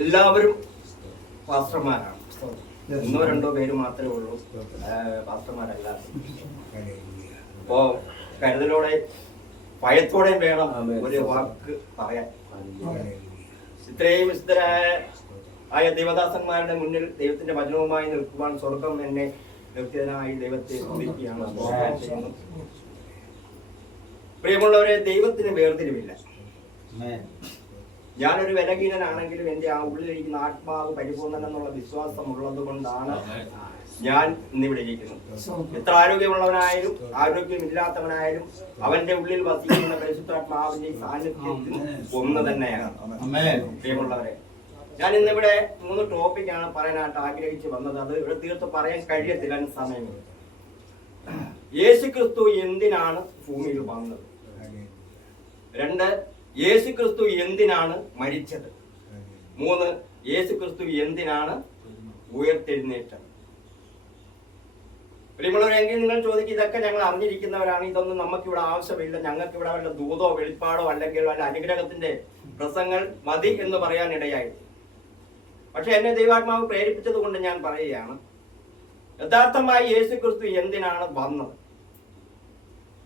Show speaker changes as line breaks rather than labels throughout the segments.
എല്ലാവരും പാസ്റ്റർമാരാണ് ഒന്നോ രണ്ടോ പേര് മാത്രമേ ഉള്ളൂ. പാസ്റ്റർമാരല്ല അപ്പോ കരുതലോടെ ഭയത്തോടെ വേണം ഒരു വാക്ക് പറയാൻ. ഇത്രയും വിശുദ്ധരായ ആയ ദേവദാസന്മാരുടെ മുന്നിൽ ദൈവത്തിന്റെ വചനവുമായി നിൽക്കുവാൻ സ്വർഗം എന്നെ നിർത്തിയതിനായി ദൈവത്തെ സ്തുതിക്കുകയാണ്. പ്രിയമുള്ളവരെ ദൈവത്തിന് വേർതിരിവില്ല. ഞാനൊരു വിലകീനാണെങ്കിലും എന്റെ ആ ഉള്ളിലിരിക്കുന്ന ആത്മാവ് പരിപൂർണൻ എന്നുള്ള വിശ്വാസം ഉള്ളത് കൊണ്ടാണ് ഞാൻ ഇന്നിവിടെ ഇരിക്കുന്നത് എത്ര ആരോഗ്യമുള്ളവനായാലും ആരോഗ്യമില്ലാത്തവനായാലും അവന്റെ ഉള്ളിൽ വസിക്കുന്ന പരിശുദ്ധാത്മാവിന്റെ സാന്നിധ്യത്തിൽ ഒന്ന് തന്നെയാണ്. പ്രിയമുള്ളവരെ ഞാൻ ഇന്നിവിടെ മൂന്ന് ടോപ്പിക്കാണ് പറയാനായിട്ട് ആഗ്രഹിച്ച് വന്നത്. അത് ഇവിടെ തീർത്ത് പറയാൻ കഴിയത്തില്ല സമയമില്ല. യേശു ക്രിസ്തു എന്തിനാണ് ഭൂമിയിൽ വന്നത്? രണ്ട് യേശു ക്രിസ്തു എന്തിനാണ് മരിച്ചത്? മൂന്ന് യേശു ക്രിസ്തു എന്തിനാണ് ഉയർത്തെഴുന്നേറ്റത്? പ്രിയമുള്ളവരെങ്കിൽ നിങ്ങൾ ചോദിക്കും ഇതൊക്കെ ഞങ്ങൾ അറിഞ്ഞിരിക്കുന്നവരാണ്. ഇതൊന്നും നമുക്ക് ഇവിടെ ആവശ്യമില്ല. ഞങ്ങൾക്ക് ഇവിടെ വല്ല ദൂതോ വെളിപ്പാടോ അല്ലെങ്കിൽ വല്ല അനുഗ്രഹത്തിന്റെ പ്രസംഗങ്ങൾ മതി എന്ന് പറയാൻ ഇടയായി പക്ഷെ എന്നെ ദൈവാത്മാവ് പ്രേരിപ്പിച്ചത് കൊണ്ട് ഞാൻ പറയുകയാണ് യഥാർത്ഥമായി യേശു ക്രിസ്തു എന്തിനാണ് വന്നത്?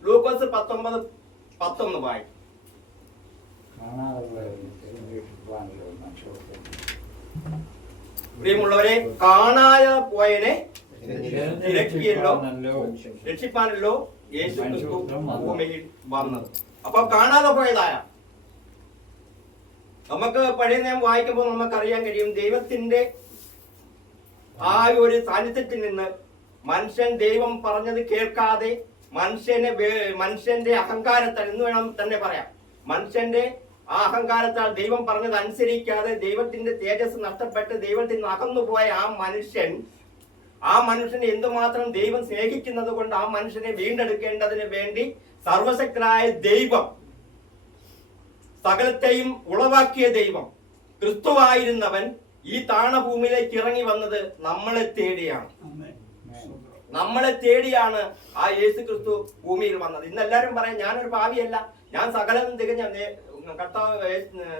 ലൂക്കോസ് പത്തൊമ്പത് പത്തൊന്ന് വായി പ്രിയമുള്ളവരെ കാണായ പോയനെ തിരക്കിയല്ലോ രക്ഷിപ്പാനല്ലോ യേശു ക്രിസ്തു ഭൂമിയിൽ വന്നത്. അപ്പൊ കാണാതെ പോയതായ. നമുക്ക് പഴയ നിയമം വായിക്കുമ്പോൾ നമുക്കറിയാൻ കഴിയും ദൈവത്തിന്റെ ആ ഒരു സാന്നിധ്യത്തിൽ നിന്ന് മനുഷ്യൻ ദൈവം പറഞ്ഞത് കേൾക്കാതെ മനുഷ്യനെ മനുഷ്യന്റെ അഹങ്കാരത്തിൽ എന്ന് വേണം തന്നെ പറയാം. മനുഷ്യന്റെ ആ അഹങ്കാരത്താൽ ദൈവം പറഞ്ഞത് അനുസരിക്കാതെ ദൈവത്തിന്റെ തേജസ് നഷ്ടപ്പെട്ട് ദൈവത്തിൽ നിന്ന് അകന്നുപോയ ആ മനുഷ്യൻ ആ മനുഷ്യനെ എന്തുമാത്രം ദൈവം സ്നേഹിക്കുന്നത് കൊണ്ട് ആ മനുഷ്യനെ വീണ്ടെടുക്കേണ്ടതിന് വേണ്ടി സർവശക്തനായ ദൈവം സകലത്തെയും ഉളവാക്കിയ ദൈവം ക്രിസ്തുവായിരുന്നവൻ ഈ താണഭൂമിയിലേക്ക് ഇറങ്ങി വന്നത് നമ്മളെ തേടിയാണ്. നമ്മളെ തേടിയാണ് ആ യേശു ക്രിസ്തു ഭൂമിയിൽ വന്നത്. ഇന്ന് എല്ലാവരും പറയാം ഞാനൊരു ഭാവിയല്ല. ഞാൻ സകലം തികഞ്ഞ കർത്താവ്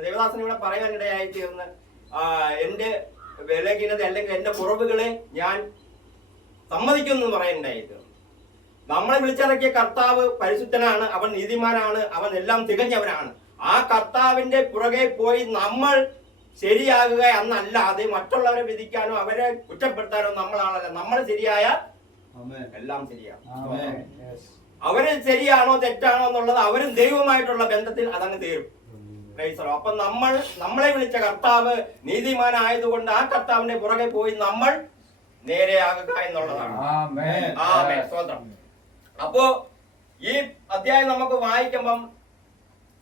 ദേവദാസൻ ഇവിടെ പറയാനിടയായി തീർന്ന് ആ, എന്റെ ബലഹീനത അല്ലെങ്കിൽ എന്റെ കുറവുകളെ ഞാൻ സമ്മതിക്കുന്നു എന്ന് പറയാനിടയായി തീർന്നു നമ്മളെ വിളിച്ചിറക്കിയ കർത്താവ് പരിശുദ്ധനാണ്. അവൻ നീതിമാനാണ്. അവൻ എല്ലാം തികഞ്ഞവനാണ്. ആ കർത്താവിന്റെ പുറകെ പോയി നമ്മൾ ശരിയാകുക എന്നല്ലാതെ മറ്റുള്ളവരെ വിധിക്കാനോ അവരെ കുറ്റപ്പെടുത്താനോ നമ്മളാണല്ല നമ്മൾ ശരിയായ എല്ലാം ശരിയാണ്. അവർ ശരിയാണോ തെറ്റാണോ എന്നുള്ളത് അവരും ദൈവമായിട്ടുള്ള ബന്ധത്തിൽ അതങ്ങ് തീരും. അപ്പൊ നമ്മൾ നമ്മളെ വിളിച്ച കർത്താവ് നീതിമാനായതുകൊണ്ട് ആ കർത്താവിന്റെ പുറകെ പോയി നമ്മൾ നേരെയാകുക എന്നുള്ളതാണ്. അപ്പോ ഈ അധ്യായം നമുക്ക് വായിക്കുമ്പം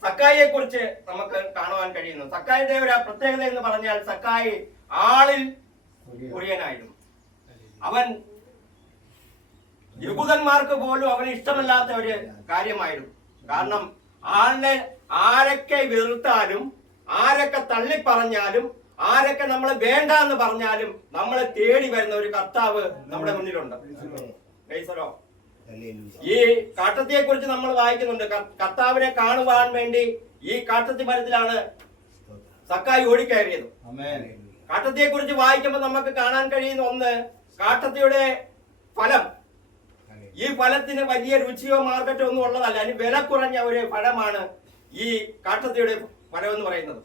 സക്കായിയെ കുറിച്ച് നമുക്ക് കാണുവാൻ കഴിയുന്നു. സക്കായിയുടെ ഒരു പ്രത്യേകത എന്ന് പറഞ്ഞാൽ സക്കായി ആളിൽ കുറിയനായിരുന്നു. അവൻ യഹൂദന്മാർക്ക് പോലും അവന് ഇഷ്ടമല്ലാത്ത ഒരു കാര്യമായിരുന്നു. കാരണം ആളിനെ ആരൊക്കെ വെറുത്താലും ആരൊക്കെ തള്ളിപ്പറഞ്ഞാലും ആരൊക്കെ നമ്മളെ വേണ്ട എന്ന് പറഞ്ഞാലും നമ്മളെ തേടി വരുന്ന ഒരു കർത്താവ് നമ്മുടെ മുന്നിലുണ്ട്. ഈ കാട്ടത്തിയെ കുറിച്ച് നമ്മൾ വായിക്കുന്നുണ്ട്. കർത്താവിനെ കാണുവാൻ വേണ്ടി ഈ കാട്ടത്തി മരത്തിലാണ് സക്കായി ഓടിക്കയറിയത്. കാട്ടത്തിയെ കുറിച്ച് വായിക്കുമ്പോൾ നമുക്ക് കാണാൻ കഴിയുന്ന ഒന്ന് കാട്ടത്തിയുടെ ഫലം. ഈ ഫലത്തിന് വലിയ രുചിയോ മാർക്കറ്റോ ഒന്നും ഉള്ളതല്ല. അതിന് വില കുറഞ്ഞ ഒരു ഫലമാണ് ഈ കാട്ടത്തിയുടെ ഫലം എന്ന് പറയുന്നത്.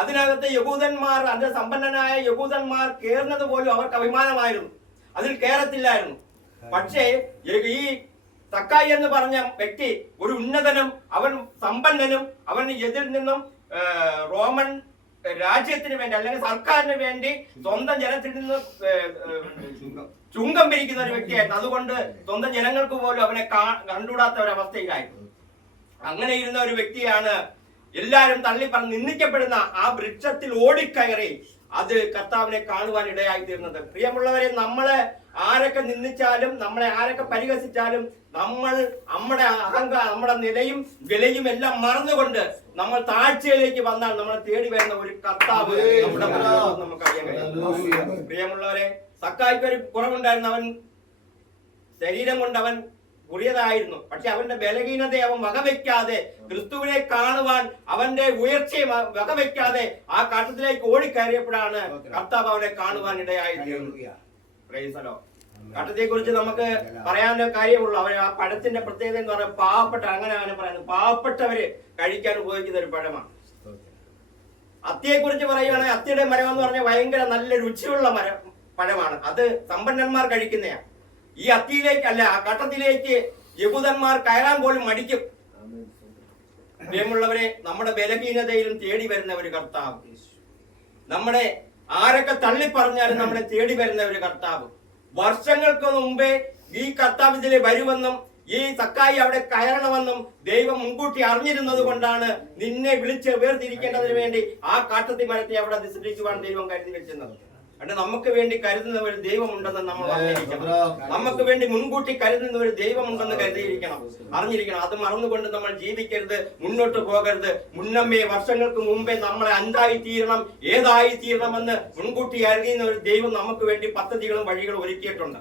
അതിനകത്ത് യഹൂദന്മാർ അതിന്റെ സമ്പന്നനായ യഹൂദന്മാർ കേറുന്നത് പോലും അവർക്ക് അഭിമാനമായിരുന്നു. അതിൽ കേറത്തില്ലായിരുന്നു. പക്ഷേ ഈ തക്കായി എന്ന് പറഞ്ഞ വ്യക്തി ഒരു ഉന്നതനും അവൻ സമ്പന്നനും അവൻ എതിൽ നിന്നും റോമൻ രാജ്യത്തിന് വേണ്ടി അല്ലെങ്കിൽ സർക്കാരിന് വേണ്ടി സ്വന്തം ജനത്തിൽ നിന്ന് ചുങ്കം പിരിക്കുന്ന ഒരു വ്യക്തിയായിരുന്നു. അതുകൊണ്ട് സ്വന്തം ജനങ്ങൾക്ക് പോലും അവനെ കണ്ടുകൂടാത്ത ഒരു അവസ്ഥയിലായിരുന്നു അങ്ങനെ ഇരുന്ന ഒരു വ്യക്തിയാണ് എല്ലാരും തള്ളി പറഞ്ഞ് നിന്ദിക്കപ്പെടുന്ന ആ വൃക്ഷത്തിൽ ഓടിക്കയറി അത് കർത്താവിനെ കാണുവാൻ ഇടയായി തീർന്നത്. പ്രിയമുള്ളവരെ നമ്മളെ ആരൊക്കെ നിന്ദിച്ചാലും നമ്മളെ ആരൊക്കെ പരിഹസിച്ചാലും നമ്മൾ നമ്മുടെ അഹങ്കാര നമ്മുടെ നിലയും വിലയും എല്ലാം മറന്നുകൊണ്ട് നമ്മൾ താഴ്ചയിലേക്ക് വന്നാൽ നമ്മളെ തേടി വരുന്ന ഒരു കർത്താവ് നമ്മുടെ നമുക്കറിയാൻ കഴിയും. പ്രിയമുള്ളവരെ സക്കായിക്ക് ഒരു കുറവുണ്ടായിരുന്നു. അവൻ ശരീരം കൊണ്ട് അവൻ കുറിയതായിരുന്നു. പക്ഷെ അവന്റെ ബലഹീനതയെ അവൻ വകവെക്കാതെ ക്രിസ്തുവിനെ കാണുവാൻ അവന്റെ ഉയർച്ചയെ വകവയ്ക്കാതെ വകവെക്കാതെ ആ കാട്ടത്തിലേക്ക് ഓടിക്കയറിയപ്പോഴാണ് കർത്താവ് അവനെ കാണുവാൻ ഇടയായി കട്ടത്തെ കുറിച്ച് നമുക്ക് പറയാൻ കാര്യമുള്ളൂ അവർ ആ പഴത്തിന്റെ പ്രത്യേകത എന്ന് പറഞ്ഞാൽ പാവപ്പെട്ട അങ്ങനെ അവനെ പറയുന്നത് പാവപ്പെട്ടവര് കഴിക്കാൻ ഉപയോഗിക്കുന്ന ഒരു പഴമാണ്. അത്തിയെ കുറിച്ച് പറയുകയാണെങ്കിൽ അത്തിയുടെ മരം എന്ന് പറഞ്ഞാൽ ഭയങ്കര നല്ല രുചിയുള്ള മരം. പഴമാണ്. അത് സമ്പന്നന്മാർ കഴിക്കുന്നതാണ് ഈ അത്തിയിലേക്ക് അല്ല ആ കട്ടത്തിലേക്ക് യഹൂദന്മാർ കയറാൻ പോലും മടിക്കും. പ്രിയമുള്ളവരെ നമ്മുടെ ബലഹീനതയിലും തേടി വരുന്ന ഒരു കർത്താവ്. നമ്മുടെ ആരൊക്കെ തള്ളിപ്പറഞ്ഞാലും നമ്മളെ തേടി വരുന്ന ഒരു കർത്താവ്. വർഷങ്ങൾക്ക് മുമ്പേ ഈ കർത്താവ് ഇതിൽ വരുമെന്നും ഈ തക്കായി അവിടെ കയറണമെന്നും ദൈവം മുൻകൂട്ടി അറിഞ്ഞിരുന്നത് കൊണ്ടാണ് നിന്നെ വിളിച്ച് വേർതിരിക്കേണ്ടതിന് വേണ്ടി ആ കാട്ടത്തി മരത്തെ അവിടെ സൃഷ്ടിക്കുവാൻ ദൈവം കരുതി വെച്ചിരുന്നത്. അതുകൊണ്ട് നമുക്ക് വേണ്ടി കരുതുന്ന ഒരു ദൈവമുണ്ടെന്ന് നമ്മൾ അറിഞ്ഞിരിക്കണം. നമുക്ക് വേണ്ടി മുൻകൂട്ടി കരുതുന്ന ഒരു ദൈവമുണ്ടെന്ന് കരുതിയിരിക്കണം. അറിഞ്ഞിരിക്കണം. അത് മറന്നുകൊണ്ട് നമ്മൾ ജീവിക്കരുത് മുന്നോട്ട് പോകരുത്. മുന്നമ്മേ വർഷങ്ങൾക്ക് മുമ്പേ നമ്മളെ എന്തായി തീരണം ഏതായി തീരണമെന്ന് മുൻകൂട്ടി അറിയുന്ന ഒരു ദൈവം നമുക്ക് വേണ്ടി പദ്ധതികളും വഴികളും ഒരുക്കിയിട്ടുണ്ട്.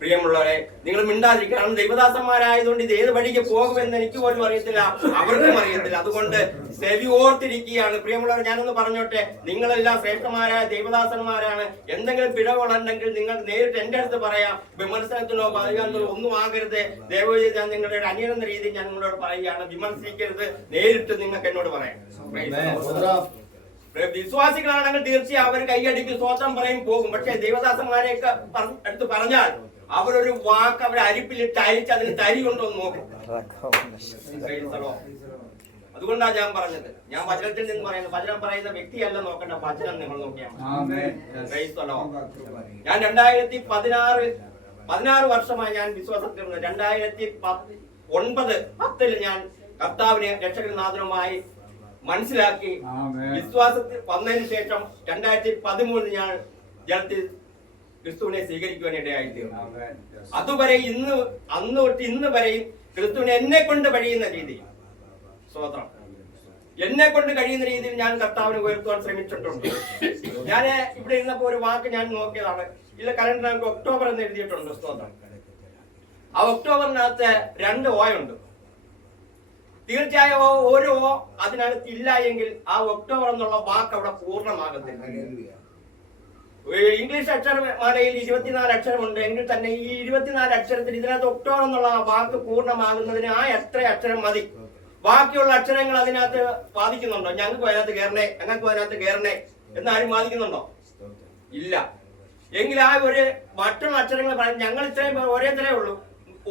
പ്രിയമുള്ളവരെ നിങ്ങൾ മിണ്ടാതിരിക്കണം. ദൈവദാസന്മാരായതുകൊണ്ട് ഇത് ഏത് വഴിക്ക് പോകുമെന്ന് എനിക്ക് പോലും അറിയത്തില്ല. അവർക്കും അറിയത്തില്ല. അതുകൊണ്ട് സെവി ഓർത്തിരിക്കുകയാണ്. പ്രിയമുള്ളവർ ഞാനൊന്ന് പറഞ്ഞോട്ടെ. നിങ്ങളെല്ലാം ശ്രേഷ്ഠമാരായ ദൈവദാസന്മാരാണ്. എന്തെങ്കിലും പിഴവുകളുണ്ടെങ്കിൽ നിങ്ങൾ നേരിട്ട് എന്റെ അടുത്ത് പറയാം. വിമർശനത്തിനോ പറയാനോ ഒന്നും ആകരുത്. ദയവായി ഞാൻ നിങ്ങളുടെ ഒരു അനിയൻ എന്ന രീതിയിൽ ഞാൻ നിങ്ങളോട് പറയുകയാണ്. വിമർശിക്കരുത്. നേരിട്ട് നിങ്ങൾക്ക് എന്നോട് പറയാം. വിശ്വാസികളാണെങ്കിൽ തീർച്ചയായും അവർ കൈയടിക്കും സ്വോത്രം പറയും പോകും. പക്ഷെ ദൈവദാസന്മാരെയൊക്കെ അടുത്ത് പറഞ്ഞാൽ അവരൊരു വാക്ക് അവരെ അരിപ്പിലിട്ട് അരിച്ച് അതിന് തരി കൊണ്ടൊന്ന് നോക്കും. അതുകൊണ്ടാണ് ഞാൻ പറഞ്ഞത്. ഞാൻ വചനത്തിൽ നിന്ന് പറയുന്നത്. വചനം പറയുന്ന വ്യക്തിയല്ല നോക്കണ്ട വചനം നിങ്ങൾ Lord. ഞാൻ രണ്ടായിരത്തി പതിനാറ് പതിനാറ് വർഷമായി ഞാൻ വിശ്വാസത്തിൽ രണ്ടായിരത്തി പത്ത് ഒൻപത് പത്തിൽ ഞാൻ കർത്താവിനെ രക്ഷകനാഥനുമായി മനസ്സിലാക്കി. വിശ്വാസത്തിൽ വന്നതിന് ശേഷം രണ്ടായിരത്തി പതിമൂന്നിൽ ഞാൻ ജലത്തിൽ ക്രിസ്തുവിനെ സ്വീകരിക്കുവാൻ ഇടയായി തീർന്നു. അതുവരെ ഇന്ന് അന്ന് തൊട്ട് ഇന്ന് വരെയും ക്രിസ്തുവിനെ എന്നെ കൊണ്ട് കഴിയുന്ന രീതി സ്തോത്രം. എന്നെ കൊണ്ട് കഴിയുന്ന രീതിയിൽ ഞാൻ കർത്താവിനെ ഉയർത്തുവാൻ ശ്രമിച്ചിട്ടുണ്ട്. ഞാൻ ഇവിടെ ഇരുന്നപ്പോ ഒരു വാക്ക് ഞാൻ നോക്കിയതാണ്. ഇല്ല കലണ്ടർ നമുക്ക് ഒക്ടോബർ എന്ന് എഴുതിയിട്ടുണ്ട്. സ്തോത്രം. ആ ഒക്ടോബറിനകത്ത് രണ്ട് ഓയുണ്ട് തീർച്ചയായും ഓ- ഓരോ ഓ അതിനകത്ത് ഇല്ല എങ്കിൽ ആ ഒക്ടോബർ എന്നുള്ള വാക്ക് അവിടെ പൂർണമാകത്തില്ല. ഇംഗ്ലീഷ് അക്ഷരമാലയിൽ ഇരുപത്തിനാല് അക്ഷരമുണ്ട്. എങ്കിൽ തന്നെ ഈ ഇരുപത്തിനാല് അക്ഷരത്തിൽ ഇതിനകത്ത് ഒക്ടോബർ എന്നുള്ള വാക്ക് പൂർണമാകുന്നതിന് ആ എത്ര അക്ഷരം മതി? ബാക്കിയുള്ള അക്ഷരങ്ങൾ അതിനകത്ത് ബാധിക്കുന്നുണ്ടോ ഞങ്ങൾക്ക് അതിനകത്ത് കയറണേ ഞങ്ങൾക്ക് അതിനകത്ത് കയറണേ എന്നാരും ബാധിക്കുന്നുണ്ടോ ഇല്ല. എങ്കിൽ ആ ഒരു മറ്റുള്ള അക്ഷരങ്ങൾ പറയാൻ ഞങ്ങൾ ഇത്രയും ഒരേ തരേ ഉള്ളൂ.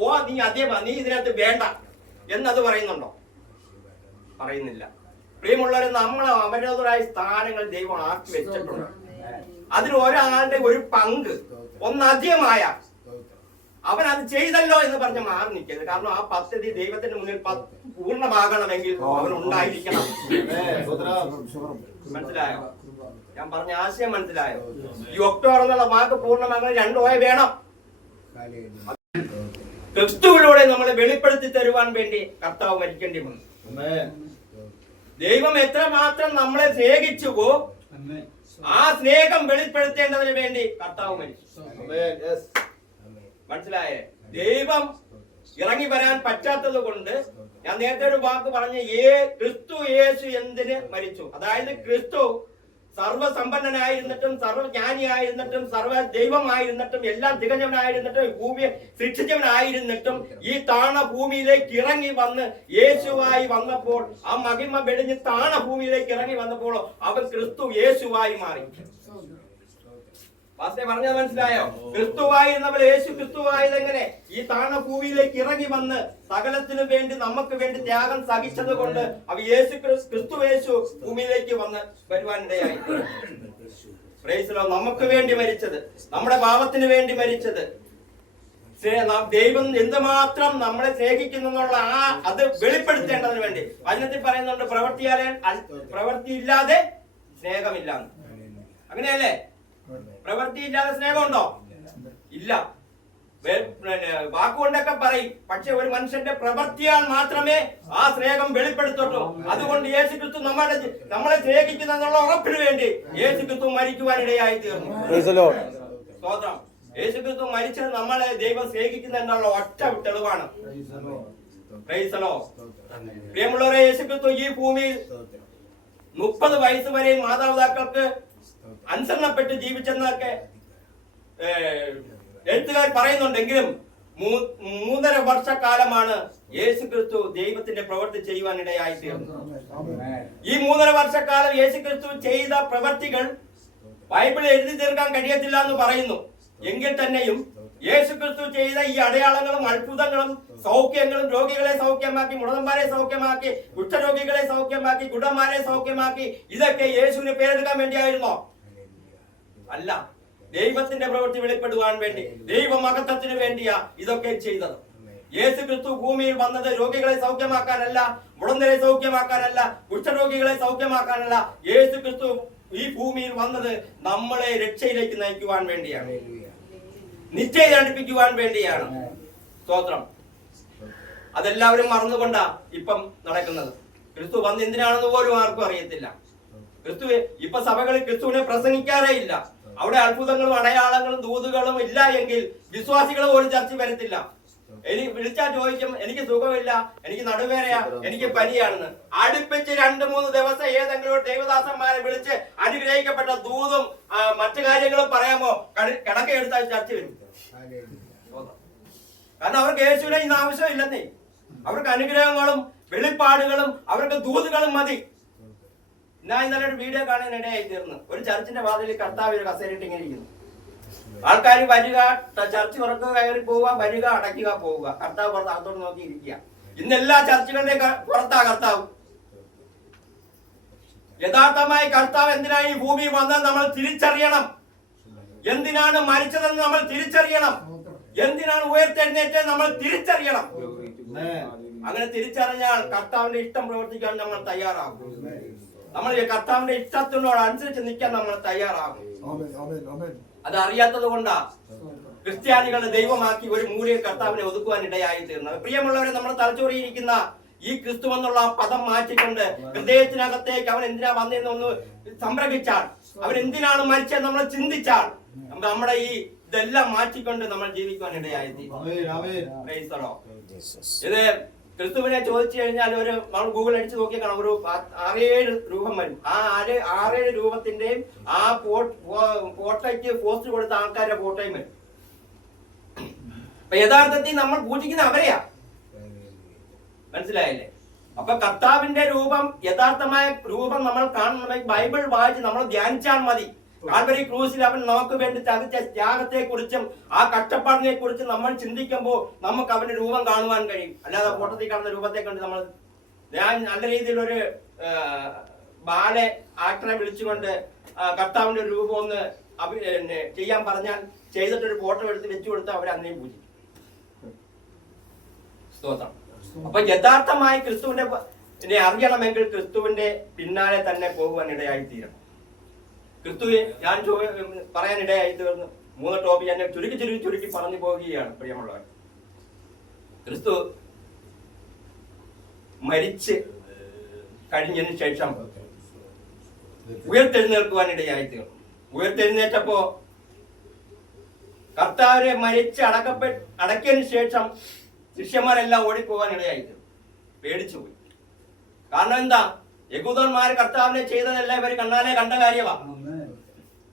ഓ നീ അതേ നീ ഇതിനകത്ത് വേണ്ട എന്നത് പറയുന്നുണ്ടോ? പറയുന്നില്ല. പ്രിയമുള്ളവരെ നമ്മൾ അവരോധരായ സ്ഥാനങ്ങൾ ദൈവം ആക്കി വെച്ചിട്ടുണ്ട്. അതിൽ ഒരാളുടെ ഒരു പങ്ക് ഒന്നധികമായ. അവൻ അത് ചെയ്തല്ലോ എന്ന് പറഞ്ഞ് മാറി നിൽക്കരുത്. കാരണം ആ പദ്ധതി ദൈവത്തിന്റെ മുന്നിൽ പൂർണമാകണമെങ്കിൽ അവൻ ഉണ്ടായിരിക്കണം. മനസ്സിലായോ? ഞാൻ പറഞ്ഞ ആശയം മനസ്സിലായോ? ഈ ഒക്ടോബർ എന്നുള്ള വാക്ക് പൂർണമാകണം രണ്ടു ഓയ വേണം. ക്രിസ്തുവിലൂടെ നമ്മൾ വെളിപ്പെടുത്തി തരുവാൻ വേണ്ടി കർത്താവ് മരിക്കേണ്ടി വന്നു. ദൈവം എത്രമാത്രം നമ്മളെ സ്നേഹിച്ചുവോ ആ സ്നേഹം വെളിപ്പെടുത്തേണ്ടതിന് വേണ്ടി കർത്താവ് മരിച്ചു. മനസ്സിലായേ? ദൈവം ഇറങ്ങി വരാൻ പറ്റാത്തത് കൊണ്ട് ഞാൻ നേരത്തെ ഒരു വാക്ക് പറഞ്ഞ ഏ ക്രിസ്തു യേശു എന്തിന് മരിച്ചു? അതായത് ക്രിസ്തു സർവസമ്പന്നനായിരുന്നിട്ടും സർവജ്ഞാനിയായിരുന്നിട്ടും സർവ ദൈവമായിരുന്നിട്ടും എല്ലാം തികഞ്ഞവനായിരുന്നിട്ടും ഭൂമിയെ ശിക്ഷിച്ചവനായിരുന്നിട്ടും ഈ താണ ഭൂമിയിലേക്ക് ഇറങ്ങി വന്ന് യേശുവായി വന്നപ്പോൾ ആ മഹിമ വെടിഞ്ഞ് താണ ഭൂമിയിലേക്ക് ഇറങ്ങി വന്നപ്പോൾ അവൻ ക്രിസ്തു യേശുവായി മാറി. പാസ്റ്റേ പറഞ്ഞത് മനസ്സിലായോ? ക്രിസ്തുവായിരുന്നവൾ യേശു ക്രിസ്തുവായത് എങ്ങനെ ഈ താണ ഭൂമിയിലേക്ക് ഇറങ്ങി വന്ന് സകലത്തിനു വേണ്ടി നമുക്ക് വേണ്ടി ത്യാഗം സഹിച്ചത് കൊണ്ട് അവ യേശു ക്രിസ്തു യേശു ഭൂമിയിലേക്ക് വന്ന് വരുവാനിടയായി. പ്രേസിലോ. നമുക്ക് വേണ്ടി മരിച്ചത് നമ്മുടെ പാപത്തിന് വേണ്ടി മരിച്ചത്. ദൈവം എന്തുമാത്രം നമ്മളെ സ്നേഹിക്കുന്നു എന്നുള്ള ആ അത് വെളിപ്പെടുത്തേണ്ടതിന് വേണ്ടി. വചനത്തിൽ പറയുന്നുണ്ട് പ്രവൃത്തിയാലേ പ്രവൃത്തിയില്ലാതെ സ്നേഹമില്ല അങ്ങനെയല്ലേ? പ്രവൃത്തിയില്ലാതെ സ്നേഹമുണ്ടോ? ഇല്ല. വാക്കുകൊണ്ടൊക്കെ പറയും. പക്ഷെ ഒരു മനുഷ്യന്റെ പ്രവൃത്തിയാൽ മാത്രമേ ആ സ്നേഹം വെളിപ്പെടുത്തുള്ളൂ. അതുകൊണ്ട് യേശു ക്രിസ്തു നമ്മളെ നമ്മളെ എന്നുള്ള ഉറപ്പിന് വേണ്ടി യേശു ക്രിസ്തു മരിക്കുവാനിടയായി തീർന്നു. സ്തോത്രം. യേശു ക്രിസ്തു മരിച്ചത് നമ്മളെ ദൈവം സ്നേഹിക്കുന്ന എന്നുള്ള ഒറ്റ തെളിവാണ്. പ്രിയമുള്ളവരെ യേശു ക്രിസ്തു ഈ ഭൂമിയിൽ മുപ്പത് വയസ്സ് വരെ മാതാപിതാക്കൾക്ക് അനുസരണപ്പെട്ട് ജീവിച്ചെന്നൊക്കെ എഴുത്തുകാർ പറയുന്നുണ്ടെങ്കിലും മൂന്നര വർഷക്കാലമാണ് യേശു ക്രിസ്തു ദൈവത്തിന്റെ പ്രവൃത്തി ചെയ്യുവാനിടയായി തീർന്നത് ഈ മൂന്നര വർഷക്കാലം യേശു ക്രിസ്തു ചെയ്ത പ്രവർത്തികൾ ബൈബിൾ എഴുതി തീർക്കാൻ കഴിയത്തില്ല എന്ന് പറയുന്നു. എങ്കിൽ തന്നെയും യേശു ക്രിസ്തു ചെയ്ത ഈ അടയാളങ്ങളും അത്ഭുതങ്ങളും സൗഖ്യങ്ങളും രോഗികളെ സൗഖ്യമാക്കി മുടന്തന്മാരെ സൗഖ്യമാക്കി കുഷ്ഠരോഗികളെ സൗഖ്യമാക്കി കുടന്മാരെ സൗഖ്യമാക്കി ഇതൊക്കെ യേശുവിന് പേരെടുക്കാൻ വേണ്ടിയായിരുന്നോ? അല്ല ദൈവത്തിന്റെ പ്രവൃത്തി വെളിപ്പെടുവാൻ വേണ്ടി ദൈവമഹത്വത്തിന് വേണ്ടിയാ ഇതൊക്കെ ചെയ്തത്. യേശു ക്രിസ്തു ഭൂമിയിൽ വന്നത് രോഗികളെ സൗഖ്യമാക്കാനല്ല മുടന്തരെ സൗഖ്യമാക്കാനല്ല കുഷ്ഠരോഗികളെ സൗഖ്യമാക്കാനല്ല. യേശു ക്രിസ്തു ഈ ഭൂമിയിൽ വന്നത് നമ്മളെ രക്ഷയിലേക്ക് നയിക്കുവാൻ വേണ്ടിയാണ്. നിശ്ചയം അടുപ്പിക്കുവാൻ വേണ്ടിയാണ്. സ്തോത്രം. അതെല്ലാവരും മറന്നുകൊണ്ടാ ഇപ്പം നടക്കുന്നത്. ക്രിസ്തു വന്ന് എന്തിനാണെന്ന് പോലും ആർക്കും അറിയത്തില്ല. ക്രിസ്തു ഇപ്പൊ സഭകളിൽ ക്രിസ്തുവിനെ പ്രസംഗിക്കാറേ ഇല്ല. അവിടെ അത്ഭുതങ്ങളും അടയാളങ്ങളും ദൂതുകളും ഇല്ല എങ്കിൽ വിശ്വാസികൾ പോലും ചർച്ച വരത്തില്ല. എനിക്ക് വിളിച്ചാൽ ചോദിക്കും എനിക്ക് സുഖമില്ല എനിക്ക് നടുവേനയാ എനിക്ക് പനിയാണെന്ന്. അടുപ്പിച്ച് രണ്ട് മൂന്ന് ദിവസം ഏതെങ്കിലും ദൈവദാസന്മാരെ വിളിച്ച് അനുഗ്രഹിക്കപ്പെട്ട ദൂതും മറ്റു കാര്യങ്ങളും പറയാമോ? കിടക്ക കിടക്കയെടുത്താൽ ചർച്ച വരും. കാരണം അവർക്ക് യേശുവിനെ ഇന്ന് ആവശ്യമില്ലെന്നേ. അവർക്ക് അനുഗ്രഹങ്ങളും വെളിപ്പാടുകളും അവർക്ക് ദൂതുകളും മതി. ഞാൻ ഇന്നലെ ഒരു വീഡിയോ കാണാൻ ഇടയായി തീർന്നു ഒരു ചർച്ചിന്റെ വാതിലിൽ കർത്താവ് ഒരു കസേരയിട്ട് ഇങ്ങനെ ഇരിക്കുന്നു. ആൾക്കാർ വരിക ചർച്ച് പുറത്ത് കയറി പോവുക വരിക അടയ്ക്കുക പോവുക. കർത്താവ് പുറത്ത് അകത്തോട്ട് നോക്കി ഇരിക്കുക. ഇന്ന് എല്ലാ ചർച്ചുകളുടെയും പുറത്താ കർത്താവ്. യഥാർത്ഥമായി കർത്താവ് എന്തിനാണ് ഈ ഭൂമി വന്നാൽ നമ്മൾ തിരിച്ചറിയണം. എന്തിനാണ് മരിച്ചതെന്ന് നമ്മൾ തിരിച്ചറിയണം. എന്തിനാണ് ഉയർത്തെഴുന്നേറ്റത് നമ്മൾ തിരിച്ചറിയണം. അങ്ങനെ തിരിച്ചറിഞ്ഞാൽ കർത്താവിന്റെ ഇഷ്ടം പ്രവർത്തിക്കാൻ നമ്മൾ തയ്യാറാകും. നമ്മൾ കർത്താവിന്റെ ഇഷ്ടത്തിനോട് അനുസരിച്ച് നിൽക്കാൻ നമ്മൾ തയ്യാറാകും. അത് അറിയാത്തത് കൊണ്ടാ ക്രിസ്ത്യാനികളുടെ ദൈവമാക്കി ഒരു മൂലയെ കർത്താവിനെ ഒതുക്കുവാൻ ഇടയായി തീർന്നത്. പ്രിയമുള്ളവരെ നമ്മൾ തലച്ചോറിയിരിക്കുന്ന ഈ ക്രിസ്തു എന്നുള്ള ആ പദം മാറ്റിക്കൊണ്ട് ഹൃദയത്തിനകത്തേക്ക് അവൻ എന്തിനാ വന്നതെന്ന് ഒന്ന് സംരക്ഷിച്ചാൽ അവൻ എന്തിനാണ് മരിച്ചത് നമ്മൾ ചിന്തിച്ചാൽ നമ്മുടെ ഈ ഇതെല്ലാം മാറ്റിക്കൊണ്ട് നമ്മൾ ജീവിക്കുവാൻ ഇടയായി. ഇത് ക്രിസ്തുവിനെ ചോദിച്ചു കഴിഞ്ഞാൽ ഒരു നമ്മൾ ഗൂഗിൾ അടിച്ച് നോക്കിയേക്കണം കാണാം ഒരു ആറേഴ് രൂപം വരും. ആ ആറ് ആറേഴ് രൂപത്തിന്റെയും ആ ഫോട്ടോയ്ക്ക് പോസ്റ്റ് കൊടുത്ത ആൾക്കാരുടെ ഫോട്ടോയും വരും. അപ്പൊ യഥാർത്ഥത്തിൽ നമ്മൾ പൂജിക്കുന്ന അവരെയാ. മനസ്സിലായില്ലേ? അപ്പൊ കർത്താവിന്റെ രൂപം യഥാർത്ഥമായ രൂപം നമ്മൾ കാണണമെങ്കിൽ ബൈബിൾ വായിച്ച് നമ്മൾ ധ്യാനിച്ചാൽ മതി. കാൽവരി ക്രൂസിൽ അവൻ നമുക്ക് വേണ്ടി ചതിച്ച ത്യാഗത്തെ കുറിച്ചും ആ കഷ്ടപ്പാടിനെ കുറിച്ചും നമ്മൾ ചിന്തിക്കുമ്പോൾ നമുക്ക് അവന്റെ രൂപം കാണുവാൻ കഴിയും. അല്ലാതെ ഫോട്ടത്തിൽ കാണുന്ന രൂപത്തെ കണ്ട് നമ്മൾ ഞാൻ നല്ല രീതിയിൽ ഒരു ബാലെ ആക്ടറെ വിളിച്ചുകൊണ്ട് കർത്താവിന്റെ രൂപം ഒന്ന് ചെയ്യാൻ പറഞ്ഞാൽ ചെയ്തിട്ടൊരു ഫോട്ടോ എടുത്ത് വെച്ചു കൊടുത്ത് അവർ അന്നേയും പൂജിക്കും. സ്തോത്രം. അപ്പൊ യഥാർത്ഥമായി ക്രിസ്തുവിന്റെ അറിയണമെങ്കിൽ ക്രിസ്തുവിന്റെ പിന്നാലെ തന്നെ പോകുവാൻ ഇടയായി തീരണം ക്രിസ്തുവെ ഞാൻ പറയാനിടയായി തീർന്നു മൂന്ന് ടോപ്പിക് ഞാൻ ചുരുക്കി ചുരുക്കി ചുരുക്കി പറഞ്ഞു പോവുകയാണ് പ്രിയമുള്ളവർ. ക്രിസ്തു മരിച്ച് കഴിഞ്ഞതിന് ശേഷം ഉയർത്തെഴുന്നേൽക്കുവാൻ ഇടയായി തീർന്നു. ഉയർത്തെഴുന്നേറ്റപ്പോ കർത്താവിനെ മരിച്ച് അടക്കപ്പെ അടക്കിയതിന് ശേഷം ശിഷ്യന്മാരെല്ലാം ഓടിപ്പോകാൻ ഇടയായി തീർന്നു. പേടിച്ചു പോയി കാരണം എന്താ? യഹൂദന്മാർ കർത്താവിനെ ചെയ്തതെല്ലാം ഇവർ കണ്ണാലെ കണ്ട കാര്യമാ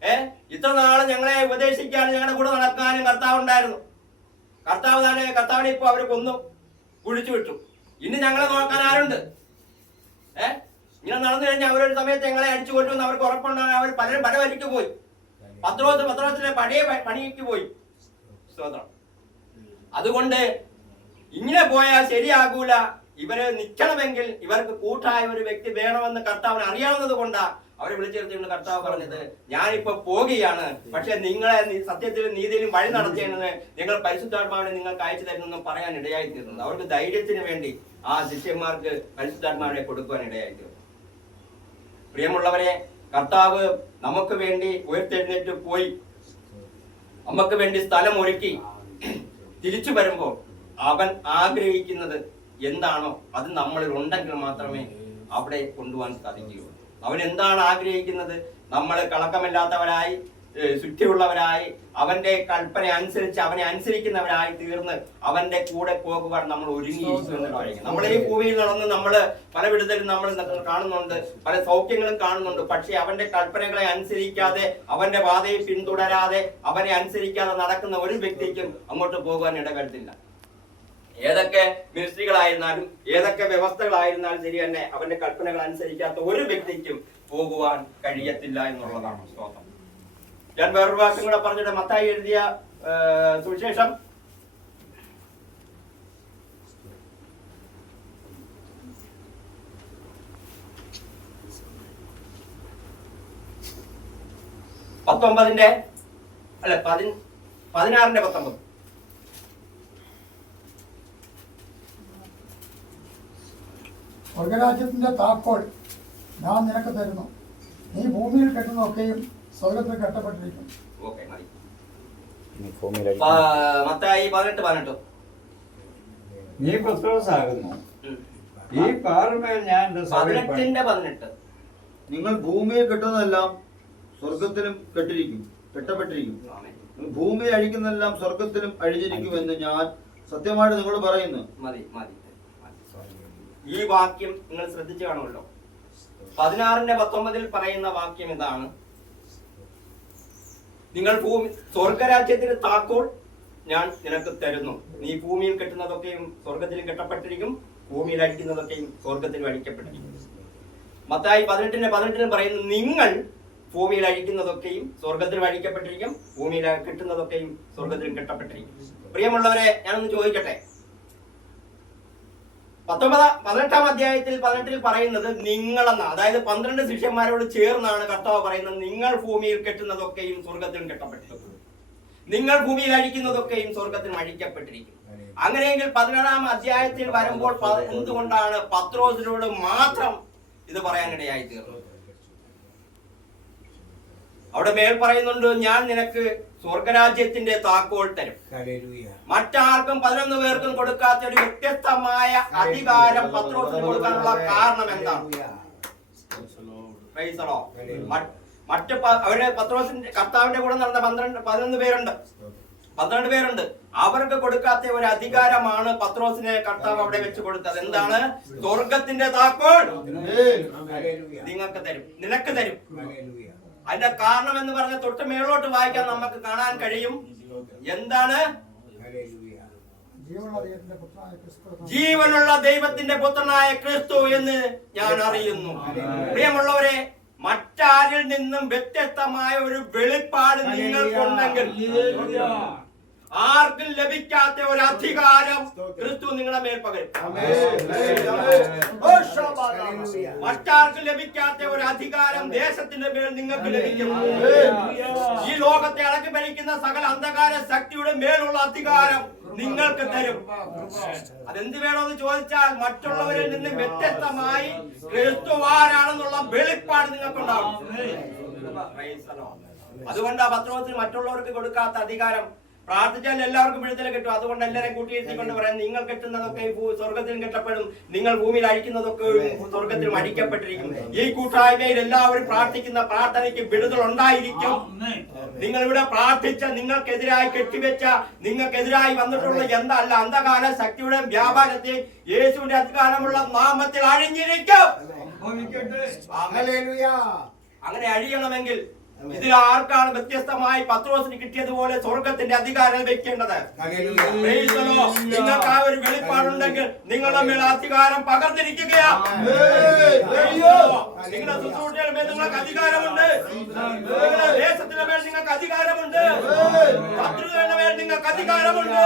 ഏ? ഇത്ര നാളെ ഞങ്ങളെ ഉപദേശിക്കാനും ഞങ്ങളുടെ കൂടെ നടക്കാനും കർത്താവ് ഉണ്ടായിരുന്നു. കർത്താവ് തന്നെ കർത്താവിനെ ഇപ്പൊ അവർ കൊന്നു കുഴിച്ചു വിട്ടു. ഇനി ഞങ്ങളെ നോക്കാൻ ആരുണ്ട്? ഏ? ഇങ്ങനെ നടന്നു കഴിഞ്ഞാൽ അവരൊരു സമയത്ത് ഞങ്ങളെ അടിച്ചു കൊണ്ടുവന്ന് അവർക്ക് ഉറപ്പുണ്ടാകാൻ അവർ പലരും പല വഴിക്ക് പോയി. പത്രോസ് പത്രോസിലെ പഴയ പണിക്ക് പോയി. സ്തോത്രം. അതുകൊണ്ട് ഇങ്ങനെ പോയാൽ ശരിയാകൂല. ഇവർ നിൽക്കണമെങ്കിൽ ഇവർക്ക് കൂട്ടായ ഒരു വ്യക്തി വേണമെന്ന് കർത്താവിന് അറിയാവുന്നത് കൊണ്ടാ അവരെ വിളിച്ചെടുത്തുകൊണ്ട് കർത്താവ് പറഞ്ഞത്. ഞാനിപ്പോ പോകുകയാണ് പക്ഷെ നിങ്ങളെ സത്യത്തിലും നീതിയിലും വഴി നടത്തിയെന്ന് നിങ്ങൾ പരിശുദ്ധാത്മാവിനെ നിങ്ങൾക്ക് അയച്ചു തരുന്നെന്നും പറയാൻ ഇടയായി തീർന്നത്. അവർക്ക് ധൈര്യത്തിന് വേണ്ടി ആ ശിഷ്യന്മാർക്ക് പരിശുദ്ധാത്മാവിനെ കൊടുക്കുവാൻ ഇടയായി തീർന്നു. പ്രിയമുള്ളവരെ കർത്താവ് നമുക്ക് വേണ്ടി ഉയർത്തെഴുന്നേറ്റ് പോയി. നമുക്ക് വേണ്ടി സ്ഥലം ഒരുക്കി തിരിച്ചു വരുമ്പോൾ അവൻ ആഗ്രഹിക്കുന്നത് എന്താണോ അത് നമ്മളിൽ ഉണ്ടെങ്കിൽ മാത്രമേ അവിടെ കൊണ്ടുപോകാൻ സാധിക്കുകയുള്ളൂ. അവൻ എന്താണ് ആഗ്രഹിക്കുന്നത്? നമ്മൾ കളക്കമില്ലാത്തവരായി ശുദ്ധിയുള്ളവരായി അവന്റെ കൽപ്പന അനുസരിച്ച് അവനെ അനുസരിക്കുന്നവരായി തീർന്ന് അവന്റെ കൂടെ പോകുവാൻ നമ്മൾ ഒരുങ്ങിയിരിക്കുന്നു നമ്മൾ ഈ ഭൂമിയിൽ നടന്ന് നമ്മൾ പല വിടുതലും നമ്മൾ കാണുന്നുണ്ട് പല സൗഖ്യങ്ങളും കാണുന്നുണ്ട്. പക്ഷെ അവന്റെ കൽപ്പനകളെ അനുസരിക്കാതെ അവന്റെ പാതയെ പിന്തുടരാതെ അവനെ അനുസരിക്കാതെ നടക്കുന്ന ഒരു വ്യക്തിക്കും അങ്ങോട്ട് പോകുവാൻ ഇടവരുത്തില്ല. ഏതൊക്കെ മിനിസ്ട്രികളായിരുന്നാലും ഏതൊക്കെ വ്യവസ്ഥകളായിരുന്നാലും ശരി തന്നെ അവന്റെ കൽപ്പനകൾ അനുസരിക്കാത്ത ഒരു വ്യക്തിക്കും പോകുവാൻ കഴിയത്തില്ല എന്നുള്ളതാണ് സ്തോത്രം. ഞാൻ വേറൊരു വാക്കും കൂടെ പറഞ്ഞിട്ട് മത്തായി എഴുതിയ സുവിശേഷം. പത്തൊമ്പതിന്റെ അല്ലെ പതി പതിനാറിന്റെ പത്തൊമ്പത്.
സ്വർഗരാജ്യത്തിന്റെ താക്കോൾ ഞാൻ നിനക്ക് തരുന്നു. നീ ഭൂമിയിൽ കെട്ടുന്നൊക്കെയും സ്വർഗത്തിൽ കെട്ടപ്പെട്ടിരിക്കും
മത്തായി പതിനെട്ട് പതിനെട്ട്.
നീ പത്രോസാകുന്നു. ഈ പാറമേൽ ഞാൻ
പതിനെട്ടിന്റെ പതിനെട്ട്.
നിങ്ങൾ ഭൂമിയിൽ കെട്ടുന്നതെല്ലാം സ്വർഗത്തിലും കെട്ടിരിക്കും കെട്ടപ്പെട്ടിരിക്കും. ഭൂമിയിൽ അഴിക്കുന്നതെല്ലാം സ്വർഗത്തിലും അഴിഞ്ഞിരിക്കും എന്ന് ഞാൻ സത്യമായിട്ട് നിങ്ങളോട് പറയുന്നു.
മതി മതി. ഈ വാക്യം നിങ്ങൾ ശ്രദ്ധിച്ചു കാണുമല്ലോ. പതിനാറിന്റെ പത്തൊമ്പതിൽ പറയുന്ന വാക്യം ഇതാണ്. നിങ്ങൾ ഭൂമി സ്വർഗരാജ്യത്തിന് താക്കോൾ ഞാൻ നിനക്ക് തരുന്നു. നീ ഭൂമിയിൽ കെട്ടുന്നതൊക്കെയും സ്വർഗത്തിൽ കെട്ടപ്പെട്ടിരിക്കും ഭൂമിയിൽ അടിക്കുന്നതൊക്കെയും സ്വർഗത്തിൽ അടിക്കപ്പെട്ടിരിക്കും. മത്തായി പതിനെട്ടിന്റെ പതിനെട്ടിന് പറയുന്നു നിങ്ങൾ ഭൂമിയിൽ അഴിക്കുന്നതൊക്കെയും സ്വർഗത്തിൽ അഴിക്കപ്പെട്ടിരിക്കും ഭൂമിയിൽ കിട്ടുന്നതൊക്കെയും സ്വർഗത്തിൽ കെട്ടപ്പെട്ടിരിക്കും. പ്രിയമുള്ളവരെ ഞാനൊന്ന് ചോദിക്കട്ടെ? പത്തൊമ്പതാം പതിനെട്ടാം അധ്യായത്തിൽ പതിനെട്ടിൽ പറയുന്നത് നിങ്ങളെന്ന. അതായത് പന്ത്രണ്ട് ശിഷ്യന്മാരോട് ചേർന്നാണ് കർത്താവ് പറയുന്നത് നിങ്ങൾ ഭൂമിയിൽ കെട്ടുന്നതൊക്കെയും സ്വർഗത്തിലും കെട്ടപ്പെട്ടിരിക്കുന്നു. നിങ്ങൾ ഭൂമിയിൽ അഴിക്കുന്നതൊക്കെയും സ്വർഗത്തിനും അഴിക്കപ്പെട്ടിരിക്കും അങ്ങനെയെങ്കിൽ പതിനാറാം അധ്യായത്തിൽ വരുമ്പോൾ എന്തുകൊണ്ടാണ് പത്രോസിനോട് മാത്രം ഇത് പറയാനിടയായി തീർന്നത് അവിടെ മേൽ പറയുന്നുണ്ട് ഞാൻ നിനക്ക് സ്വർഗരാജ്യത്തിന്റെ താക്കോൾ തരും. മറ്റാർക്കും പതിനൊന്ന് പേർക്കും കൊടുക്കാത്ത ഒരു വ്യത്യസ്തമായ അധികാരം പത്രോസിന് കൊടുക്കാനുള്ള കാരണം എന്താണ്? Praise Lord. മറ്റ് അവരുടെ പത്രോസിന്റെ കർത്താവിന്റെ കൂടെ നടന്ന പന്ത്രണ്ട് പതിനൊന്ന് പേരുണ്ട്. പന്ത്രണ്ട് പേരുണ്ട്. അവർക്ക് കൊടുക്കാത്ത ഒരു അധികാരമാണ് പത്രോസിനെ കർത്താവ് അവിടെ വെച്ച് കൊടുത്തത്. എന്താണ്? സ്വർഗത്തിന്റെ താക്കോൾ നിങ്ങൾക്ക് തരും. നിനക്ക് തരും. അതിന്റെ കാരണം എന്ന് പറഞ്ഞ തൊട്ട് മേളോട്ട് വായിക്കാൻ നമുക്ക് കാണാൻ കഴിയും. എന്താണ്?
ജീവനുള്ള ദൈവത്തിന്റെ പുത്രനായ ക്രിസ്തു
എന്ന് ഞാൻ അറിയുന്നു. പ്രിയമുള്ളവരെ മറ്റാരിൽ നിന്നും വ്യത്യസ്തമായ ഒരു വെളിപ്പാട് നിങ്ങൾക്കുണ്ടെങ്കിൽ ആർക്കും ലഭിക്കാത്ത ഒരു അധികാരം ക്രിസ്തു നിങ്ങളുടെ മേൽ പകരും. മറ്റാർക്കും ലഭിക്കാത്ത ഒരു അധികാരം ദേശത്തിന്റെ മേൽ നിങ്ങൾക്ക് ലഭിക്കും. ഈ ലോകത്തെ അടക്കി ഭരിക്കുന്ന സകല അന്ധകാര ശക്തിയുടെ മേലുള്ള അധികാരം നിങ്ങൾക്ക് തരും. അതെന്ത് വേണമെന്ന് ചോദിച്ചാൽ മറ്റുള്ളവരിൽ നിന്ന് വ്യത്യസ്തമായി ക്രിസ്തു ആരാണെന്നുള്ള വെളിപ്പാട് നിങ്ങൾക്കുണ്ടാവും ആ പത്രോസിന് മറ്റുള്ളവർക്ക് കൊടുക്കാത്ത അധികാരം പ്രാർത്ഥിച്ചാൽ എല്ലാവർക്കും വിഴുതല കിട്ടും. അതുകൊണ്ട് എല്ലാവരെയും കൂട്ടിയിരുത്തിക്കൊണ്ട് പറയാം നിങ്ങൾ കെട്ടുന്നതൊക്കെ ഭൂ- സ്വർഗത്തിലും കെട്ടപ്പെടും. നിങ്ങൾ ഭൂമിയിൽ അഴിക്കുന്നതൊക്കെ സ്വർഗത്തിലും അടിക്കപ്പെട്ടിരിക്കും ഈ കൂട്ടായ്മയിൽ എല്ലാവരും പ്രാർത്ഥിക്കുന്ന പ്രാർത്ഥനയ്ക്ക് വിടുതൽ ഉണ്ടായിരിക്കും. നിങ്ങൾ ഇവിടെ പ്രാർത്ഥിച്ച നിങ്ങൾക്കെതിരായി കെട്ടിവെച്ച നിങ്ങൾക്കെതിരായി വന്നിട്ടുള്ള എന്തല്ല അന്ധകാല ശക്തിയുടെ വ്യാപാരത്തെ യേശുവിന്റെ അധികാരമുള്ള നാമത്തിൽ അഴിഞ്ഞിരിക്കും. അങ്ങനെ അഴിയണമെങ്കിൽ ഇതിൽ ആർക്കാണ് വ്യത്യസ്തമായി പത്രോസിന് കിട്ടിയതുപോലെ സ്വർഗത്തിന്റെ അധികാരം വെക്കേണ്ടത്. നിങ്ങൾക്ക് ആ ഒരു വെളിപ്പാടുണ്ടെങ്കിൽ നിങ്ങളുടെ മേൽ അധികാരം പകർന്നിരിക്കുകയാ. നിങ്ങളുടെ ശുശ്രൂഷയുടെ മേൽ നിങ്ങൾക്ക് അധികാരമുണ്ട്. നിങ്ങളുടെ ദേശത്തിന്റെ മേൽ നിങ്ങൾക്ക് അധികാരമുണ്ട്. ശത്രുതയുടെ മേൽ നിങ്ങൾക്ക് അധികാരമുണ്ട്.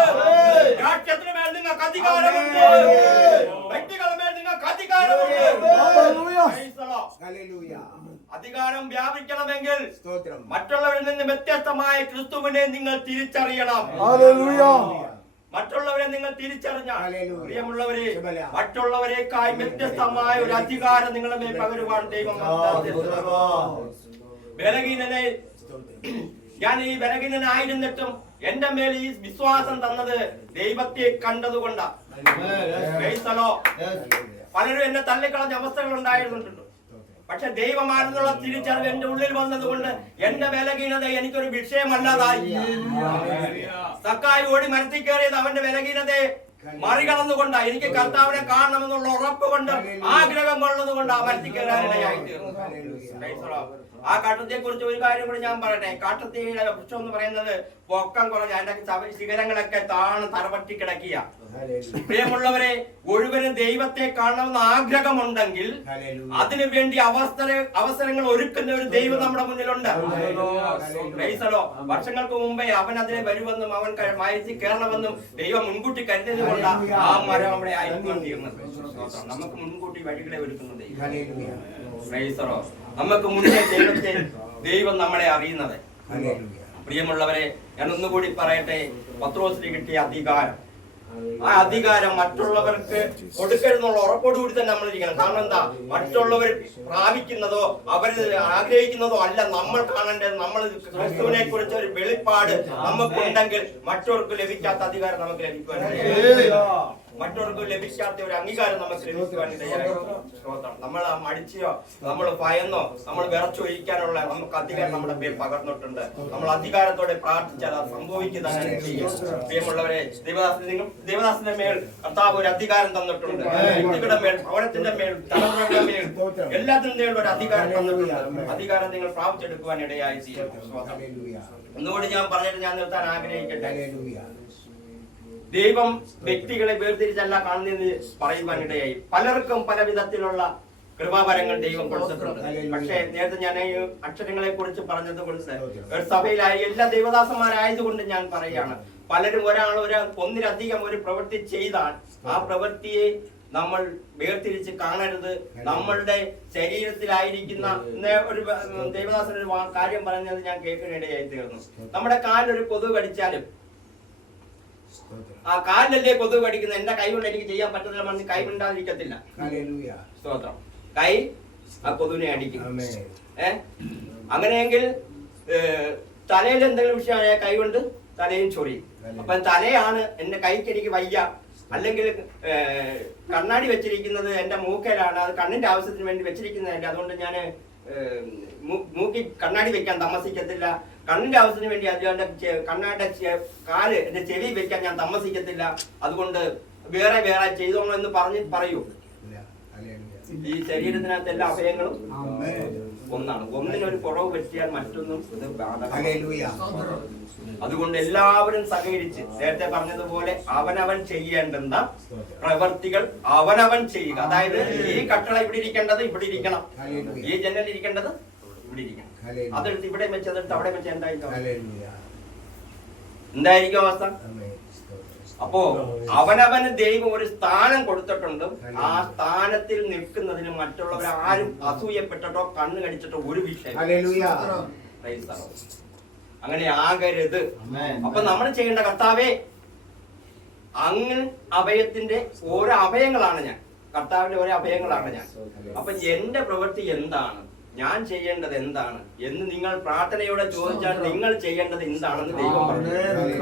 രാഷ്ട്രത്തിന് മേൽ നിങ്ങൾക്ക് അധികാരമുണ്ട്. വ്യക്തികളുടെ മേൽ നിങ്ങൾക്ക് അധികാരമുണ്ട്. അധികാരം വ്യാപിക്കണമെങ്കിൽ മറ്റുള്ളവരിൽ നിന്ന് വ്യത്യസ്തമായ ക്രിസ്തുവിനെ നിങ്ങൾ തിരിച്ചറിയണം. മറ്റുള്ളവരെ നിങ്ങൾ തിരിച്ചറിഞ്ഞാൽ. പ്രിയമുള്ളവരെ. മറ്റുള്ളവരെക്കായി വ്യത്യസ്തമായ ഒരു അധികാരം നിങ്ങളുടെ മേൽ പകരുവാൻ ദൈവം ബലഹീനനെ ഞാൻ ഈ ബലഹീനനായിരുന്നിട്ടും എന്റെ മേൽ ഈ വിശ്വാസം തന്നത് ദൈവത്തെ the പലരും എന്നെ തള്ളിക്കളഞ്ഞ അവസ്ഥകൾ ഉണ്ടായിരുന്നുണ്ട് പക്ഷെ ദൈവമാണെന്നുള്ള തിരിച്ചറിവ് എന്റെ ഉള്ളിൽ വന്നതുകൊണ്ട് എന്റെ ബലഹീനത എനിക്കൊരു വിഷയമല്ലാതായി. സക്കായി ഓടി മരത്തിൽ കയറിയത് അവന്റെ ബലഹീനതയെ മറികടന്നുകൊണ്ടാ എനിക്ക് കർത്താവിനെ കാണണമെന്നുള്ള ഉറപ്പ് കൊണ്ട് ആഗ്രഹം കൊള്ളുന്നതുകൊണ്ട് കൊണ്ട് ആ മരത്തിൽ കയറാനിടയായി തീർന്നു. ആ കാട്ടത്തെ കുറിച്ച് ഒരു കാര്യം കൂടി ഞാൻ പറയട്ടെ. കാട്ടത്തിയുടെ വൃക്ഷം എന്ന് പറയുന്നത് പൊക്കം കുറഞ്ഞ അതിന്റെ ശിഖരങ്ങളൊക്കെ താണ് തറപറ്റി കിടക്കുക പ്രിയമുള്ളവരെ ഒരുവന് ദൈവത്തെ കാണണമെന്ന് ആഗ്രഹമുണ്ടെങ്കിൽ അതിനു വേണ്ടി അവസര അവസരങ്ങൾ ഒരുക്കുന്ന ഒരു ദൈവം നമ്മുടെ മുന്നിലുണ്ട്. വർഷങ്ങൾക്ക് മുമ്പേ അവൻ അതിനെ വരുമെന്നും അവൻ മയത്തിൽ കയറണമെന്നും ദൈവം മുൻകൂട്ടി കരുതിയത് കൊണ്ട് ആ മരം അവിടെ ആയിരിക്കും തീർന്നത് നമുക്ക് മുൻകൂട്ടി വഴികളെ ഒരുക്കുന്ന നമുക്ക് മുന്നേ ദൈവത്തെ ദൈവം നമ്മളെ അറിയുന്നത്. പ്രിയമുള്ളവരെ ഞാൻ ഒന്നുകൂടി പറയട്ടെ പത്രോസിന് കിട്ടിയ അധികാരം. ആ അധികാരം മറ്റുള്ളവർക്ക് കൊടുക്കരുതെന്നുള്ള ഉറപ്പോടുകൂടി തന്നെ നമ്മൾ ഇരിക്കണം കാരണം എന്താ? മറ്റുള്ളവർ പ്രാപിക്കുന്നതോ അവർ ആഗ്രഹിക്കുന്നതോ അല്ല നമ്മൾ കാണേണ്ടത്. നമ്മൾ ക്രിസ്തുവിനെ കുറിച്ച് ഒരു വെളിപ്പാട് നമുക്കുണ്ടെങ്കിൽ മറ്റവർക്ക് ലഭിക്കാത്ത അധികാരം നമുക്ക് ലഭിക്കുവാൻ മറ്റവർക്ക് ലഭിക്കാത്ത ഒരു അംഗീകാരം നമുക്ക് ലഭിക്കുവാൻ ഇടയായി. നമ്മൾ ആ മടിച്ചോ നമ്മൾ ഭയന്നോ നമ്മൾ വിറച്ചൊഴിക്കാനുള്ള നമുക്ക് അധികാരം നമ്മുടെ പേര് പകർന്നിട്ടുണ്ട്. നമ്മൾ അധികാരത്തോടെ പ്രാർത്ഥിച്ചാൽ അത് സംഭവിക്കുക തന്നെ ചെയ്യും. പ്രിയമുള്ളവരെ ദേവദാസൻ ദേവദാസിന്റെ മേൽ കർത്താവ് ഒരു അധികാരം തന്നിട്ടുണ്ട്. വ്യക്തികളുടെ മേൽ ഭവനത്തിന്റെ മേൽ തലമുറയുടെ മേൽ എല്ലാത്തിനും മേൽ ഒരു അധികാരം തന്നിട്ടുണ്ട്. അധികാരം നിങ്ങൾ പ്രാപിച്ചെടുക്കുവാൻ ഇടയായി ചെയ്യും. ഒന്നുകൂടി ഞാൻ പറഞ്ഞിട്ട് ഞാൻ നിർത്താൻ ആഗ്രഹിക്കട്ടെ. ദൈവം വ്യക്തികളെ വേർതിരിച്ചല്ല കാണുന്നതെന്ന് പറയുവാനിടയായി പലർക്കും പല വിധത്തിലുള്ള കൃപാവരങ്ങൾ ദൈവം കൊടുത്തിട്ടുണ്ട്. പക്ഷേ നേരത്തെ ഞാൻ അക്ഷരങ്ങളെ കുറിച്ച് പറഞ്ഞത് കൊണ്ട് ഒരു സഭയിലായ എല്ലാ ദൈവദാസന്മാരായതുകൊണ്ട് ഞാൻ പറയുകയാണ്. പലരും ഒരാൾ ഒരു ഒന്നിലധികം ഒരു പ്രവൃത്തി ചെയ്താൽ ആ പ്രവൃത്തിയെ നമ്മൾ വേർതിരിച്ച് കാണരുത്. നമ്മളുടെ ശരീരത്തിലായിരിക്കുന്ന ഒരു ദൈവദാസൻ ഒരു കാര്യം പറഞ്ഞത് ഞാൻ കേൾക്കാനിടയായി തീർന്നു. നമ്മുടെ കാലൊരു കൊതു കടിച്ചാലും ആ കാലിലല്ലേ കൊതുക് കടിക്കുന്ന എന്റെ കൈ കൊണ്ട് എനിക്ക് ചെയ്യാൻ പറ്റത്തില്ല മണ്ണ് കൈ ഉണ്ടാതിരിക്കത്തില്ല സ്തോത്രം. കൈ ആ കൊതുവിനെ അടിക്കും. ഏ? അങ്ങനെയെങ്കിൽ തലയിൽ എന്തെങ്കിലും വിഷയമായ കൈ കൊണ്ട് തലയും ചൊറിയും. അപ്പൊ തലയാണ് എന്റെ കൈക്ക് എനിക്ക് വയ്യ. അല്ലെങ്കിൽ കണ്ണാടി വെച്ചിരിക്കുന്നത് എന്റെ മൂക്കയിലാണ്. അത് കണ്ണിന്റെ ആവശ്യത്തിന് വേണ്ടി വെച്ചിരിക്കുന്നതല്ല. അതുകൊണ്ട് ഞാൻ മൂക്കി കണ്ണാടി വെക്കാൻ താമസിക്കത്തില്ല. കണ്ണിന്റെ ആവശ്യത്തിന് വേണ്ടി അദ്ദേഹത്തിന്റെ കണ്ണാട്ട കാൽ എന്റെ ചെവി വെക്കാൻ ഞാൻ താമസിക്കത്തില്ല അതുകൊണ്ട് വേറെ വേറെ ചെയ്തോളൂ എന്ന് പറഞ്ഞ് പറയൂ. ഈ ശരീരത്തിനകത്ത് എല്ലാ അഭയങ്ങളും ഒന്നാണ്. ഒന്നിനൊരു കുറവ് പറ്റിയാൽ മറ്റൊന്നും ഇത്. അതുകൊണ്ട് എല്ലാവരും സഹകരിച്ച് നേരത്തെ പറഞ്ഞതുപോലെ അവനവൻ ചെയ്യേണ്ടുന്ന പ്രവർത്തികൾ അവനവൻ ചെയ്യുക. അതായത് ഈ കട്ടള ഇവിടെ ഇരിക്കേണ്ടത് ഇവിടെ ഇരിക്കണം. ഈ ജനൽ ഇരിക്കേണ്ടത് ഇവിടെ ഇരിക്കണം. അതെടുത്ത് ഇവിടെ വെച്ച് അതെടുത്ത് അവിടെ വെച്ച് എന്തായിരിക്കും? എന്തായിരിക്കും അവസ്ഥ? അപ്പോ അവനവന് ദൈവം ഒരു സ്ഥാനം കൊടുത്തിട്ടുണ്ട് ആ സ്ഥാനത്തിൽ നിൽക്കുന്നതിന് മറ്റുള്ളവർ ആരും അസൂയപ്പെട്ടിട്ടോ കണ്ണു കടിച്ചിട്ടോ ഒരു വിഷയം അങ്ങനെ ആകരുത്. അപ്പൊ നമ്മൾ ചെയ്യേണ്ട കർത്താവേ അങ്ങ് അഭയത്തിന്റെ ഓരോ അഭയങ്ങളാണ് ഞാൻ. കർത്താവിന്റെ ഓരോ അഭയങ്ങളാണ് ഞാൻ. അപ്പൊ എന്റെ പ്രവൃത്തി എന്താണ്? ഞാൻ ചെയ്യേണ്ടത് എന്താണ് എന്ന് നിങ്ങൾ പ്രാർത്ഥനയോടെ ചോദിച്ചാൽ നിങ്ങൾ ചെയ്യേണ്ടത് എന്താണെന്ന് ദൈവം പറഞ്ഞു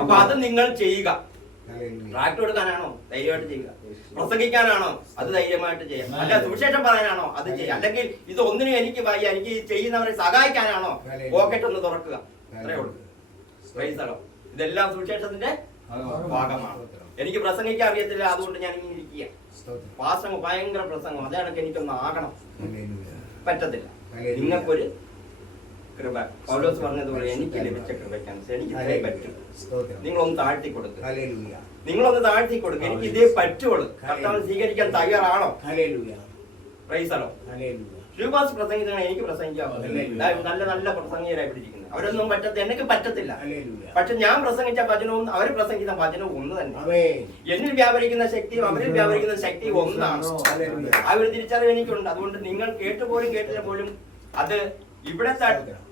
അപ്പൊ അത് നിങ്ങൾ ചെയ്യുക. ട്രാക്ട് കൊടുക്കാനാണോ? ധൈര്യമായിട്ട് ചെയ്യുക. പ്രസംഗിക്കാനാണോ? അത് ധൈര്യമായിട്ട് ചെയ്യാം. അല്ല സുവിശേഷം പറയാനാണോ? അത് ചെയ്യാം. അല്ലെങ്കിൽ ഇത് ഒന്നിനും എനിക്ക് വയ്യ. എനിക്ക് ചെയ്യുന്നവരെ സഹായിക്കാനാണോ? പോക്കറ്റ് ഒന്ന് തുറക്കുക. അത്രേ ഉള്ളൂ. Praise ഇതെല്ലാം സുവിശേഷത്തിന്റെ ഭാഗമാണ്. എനിക്ക് പ്രസംഗിക്കാൻ അറിയത്തില്ല. അതുകൊണ്ട് ഞാൻ ഇങ്ങനെ ഇരിക്കുക പാസ്റ്റങ്ങ് ഭയങ്കര പ്രസംഗം അതാണ് എനിക്കൊന്ന് ആകണം. പറ്റത്തില്ല. നിങ്ങൾക്കൊരു കൃപ. പൗലോസ് പറഞ്ഞതുപോലെ എനിക്ക് ലഭിച്ച കൃപയ്ക്കനുസരിച്ച് എനിക്ക് ഇതേ പറ്റും. നിങ്ങളൊന്ന് താഴ്ത്തി കൊടുക്കുക നിങ്ങളൊന്ന് താഴ്ത്തി കൊടുക്കുക എനിക്ക് ഇതേ പറ്റുള്ളൂ. കർത്താവ് സ്വീകരിക്കാൻ തയ്യാറാണോ? പ്രൈസലോ ശിവപാസ് പ്രസംഗിച്ചാണ് എനിക്ക് പ്രസംഗിക്കാൻ. നല്ല നല്ല പ്രസംഗികരായി പിടിച്ചിരിക്കുന്നത് അവരൊന്നും പറ്റത്തില്ല എനിക്ക് പറ്റത്തില്ല. പക്ഷെ ഞാൻ പ്രസംഗിച്ച വചനവും അവർ പ്രസംഗിച്ച വചനവും ഒന്ന് തന്നെ. എന്നിൽ വ്യാപരിക്കുന്ന ശക്തിയും അവരിൽ വ്യാപരിക്കുന്ന ശക്തിയും ഒന്നാണ്. ആ ഒരു തിരിച്ചറിവ് എനിക്കുണ്ട്. അതുകൊണ്ട് നിങ്ങൾ കേട്ടുപോലും കേട്ടില്ല പോലും അത് ഇവിടെ